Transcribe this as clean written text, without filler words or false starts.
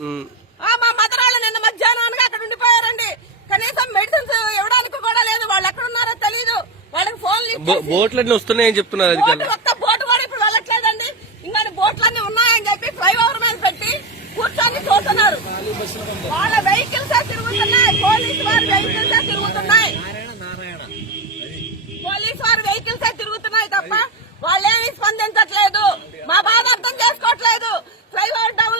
మా మదరాళ్ళు నిన్న మధ్యాహ్నం అక్కడ ఉండిపోయారండి. కనీసం మెడిసిన్స్ ఇవ్వడానికి కూడా లేదు. వాళ్ళు ఎక్కడ ఉన్నారో తెలియదు. వాళ్ళకి ఫోన్లు బోట్లన్నీ వస్తున్నాయని చెప్తున్నారు. ఒక్క బోటు కూడా ఇప్పుడు వెళ్ళట్లేదండి. ఇంకా బోట్లన్నీ ఉన్నాయని చెప్పి ఫ్లైఓవర్ మీద పెట్టి కూర్చొని చూస్తున్నారు. వాళ్ళ వెహికల్స్ తిరుగుతున్నాయి. పోలీసు వారి వెహికల్స్ తిరుగుతున్నాయి. పోలీసు వారి వెహికల్స్ తిరుగుతున్నాయి తప్ప వాళ్ళేమీ స్పందించట్లేదు. మా బాధ అర్థం చేసుకోవట్లేదు. Flyover down